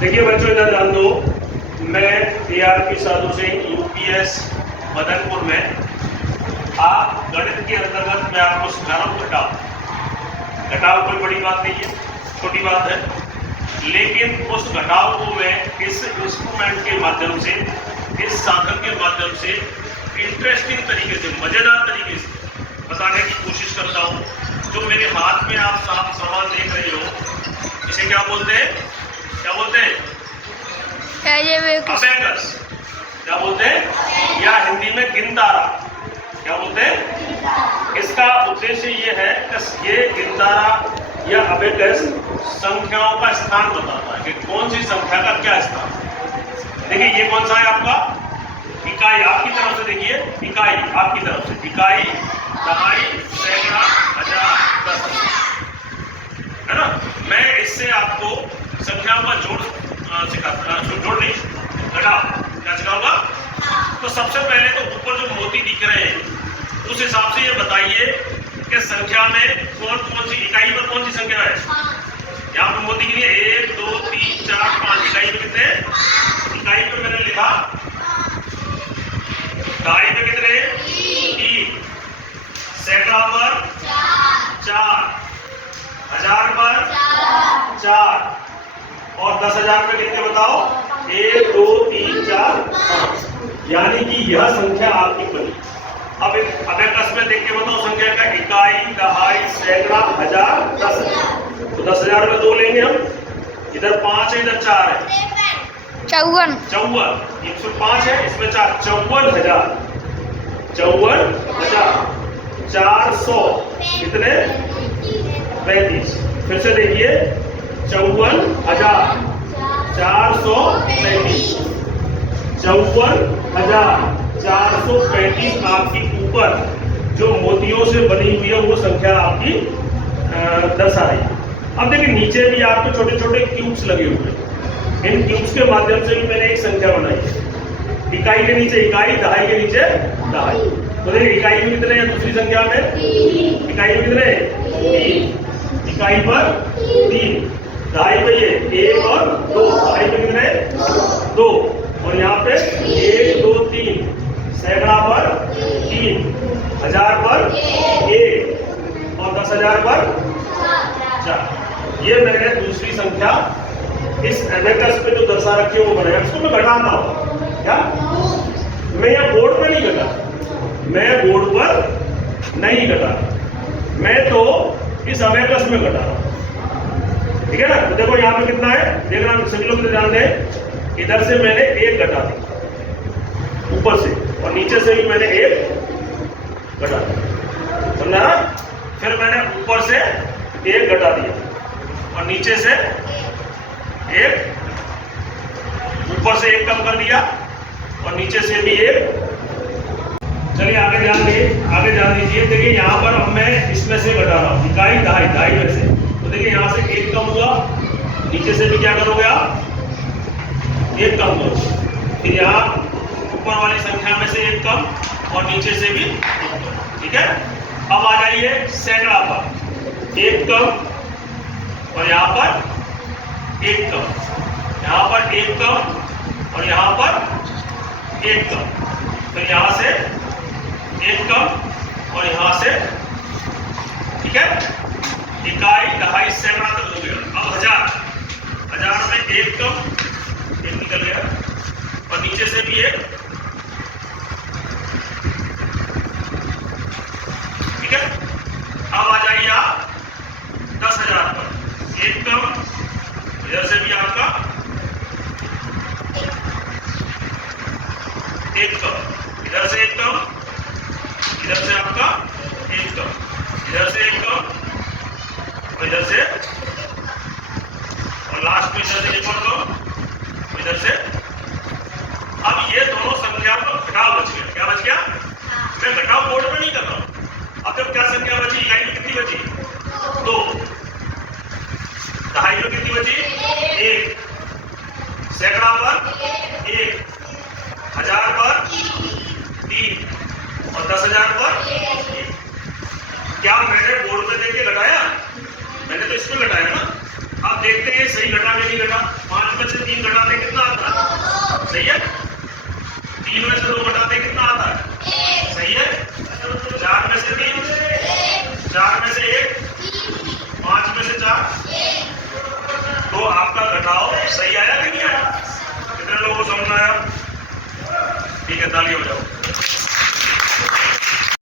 देखिए बच्चों, इधर ध्यान दो। मैं ARP साधु सिंह, UPS मदनपुर में आप गणित के अंतर्गत मैं आपको सिखा रहा हूँ घटाव। घटाव कोई बड़ी बात नहीं है, छोटी बात है, लेकिन उस घटाव को मैं इस इंस्ट्रूमेंट के माध्यम से, इस साधन के माध्यम से इंटरेस्टिंग तरीके से, मजेदार तरीके से बताने की कोशिश करता हूँ। जो मेरे हाथ में आप सामान देख रहे हो, इसे क्या बोलते हैं? क्या बोलते हैं? अबेकस। क्या बोलते हैं? या हिंदी में गिनतारा। क्या बोलते हैं? इसका उद्देश्य ये है कि ये गिनतारा या अबेकस संख्याओं का स्थान बताता है कि कौन सी संख्या का क्या स्थान। देखिए ये कौन सा है आपका? इकाई। आपकी तरफ से देखिए, इकाई आपकी तरफ से, इकाई, दहाई, सैकड़ा, हजार, दस, है ना। मैं इससे आपको संख्याओं का जोड़ सिखाता, जोड़ नहीं, घटाव क्या सिखाऊंगा। तो सबसे पहले तो ऊपर जो मोती दिख रहे हैं उस हिसाब से ये बताइए कि संख्या में कौन कौन सी इकाई पर कौन सी संख्या है। यहाँ पर मोती गिनिए, 1 2 3 4 5। इकाई पे कितने? इकाई पे मैंने लिखा, दहाई पे कितने? 3, सैकड़ा पर 4, हजार पर 4 और 10,000 पे कितने बताओ? 1 2 3 4 5। यानी कि यह संख्या आपकी बनी। अब अबेकस में देख के बताओ संख्या का, इकाई, दहाई, सैकड़ा, हजार, 10,000। तो 10,000 में 2 लेंगे हम, इधर 5 है, इधर 4 है, 54। 105 है, इसमें 4, 54,000। 54,000 400 कितने? 35। फिर से देखिए, 54,000 435। 54,435 आपकी ऊपर जो मोतियों से बनी हुई है वो संख्या आपकी दर्शा रही है। अब देखिए नीचे भी आपके छोटे छोटे क्यूब्स लगे हुए हैं। इन क्यूब्स के माध्यम से भी मैंने एक संख्या बनाई है। इकाई के नीचे इकाई, दहाई के नीचे दहाई। तो देखिए इकाई में कितने हैं दूसरी संख्या में? इकाई में कितने? 3। इकाई पर 3, दहाई पे ये 1 और 2, दहाई पे कितने? 2 और यहाँ पे 1 2 3, सैकड़ा पर 3, हजार पर 1 और 10,000 पर 4। ये मैंने दूसरी संख्या इस एबेकस पे जो दर्शा रखी है वो बनाया। इसको मैं घटाता हूँ। क्या मैं यहाँ बोर्ड पे नहीं घटा, मैं बोर्ड पर नहीं घटा, मैं तो इस अबेकस में घटा रहा हूँ। ठीक है ना। तो देखो यहाँ पे कितना है, देखना सभी लोग ध्यान दें। इधर से मैंने 1 घटा दी ऊपर से, और नीचे से भी मैंने 1 घटा दिया, समझा ना। फिर मैंने ऊपर से 1 घटा दिया और नीचे से 1, ऊपर से 1 कम कर दिया और नीचे से भी 1। चलिए आगे ध्यान दीजिए। देखिए यहाँ पर अब मैं इसमें से घटा रहा हूँ, इकाई, दहाई, दहाई में से। तो देखिए यहाँ से 1 कम हुआ, नीचे से भी क्या करोगे आप? 1 कम हुआ। फिर यहाँ ऊपर वाली संख्या में से 1 कम और नीचे से भी 1 कम। ठीक है। अब आ जाइए सैकड़ा पर, 1 कम और यहाँ पर 1 कम, यहाँ पर 1 कम और यहाँ पर 1 कम। फिर यहाँ से 1 कम और यहाँ से, ठीक है। इकाई, दहाई, सैकड़ा तक हो गया। अब हजार में 1 कम, 1 निकल गया और नीचे से भी 1, ठीक है। अब आ जाइए आप 10,000 पर, 1 कम, इधर से भी आपका 1 कम, इधर से 1 कम, इधर से आपका 1 कम, इधर से 1 कम और इधर से, और लास्ट में इधर से 1 और कम, इधर से। अब ये दोनों संख्याओं का घटाव बच गया। क्या बच गया? मैं घटाव बोर्ड में नहीं कर रहा हूं। अब जब क्या संख्या बची? इकाई में कितनी बची? 2, दहाई में कितनी बची? 1, सैकड़ा पर 1, हजार पर 3 और 10,000 पर 1। क्या मैंने बोर्ड में देख के घटाया? मैंने तो इसमें घटाया ना। आप देखते हैं सही घटा के नहीं घटा। 5 में से 3 सही आया कि नहीं आया? कितने लोगों को समझ में आया? ठीक है, ताली हो जाओ।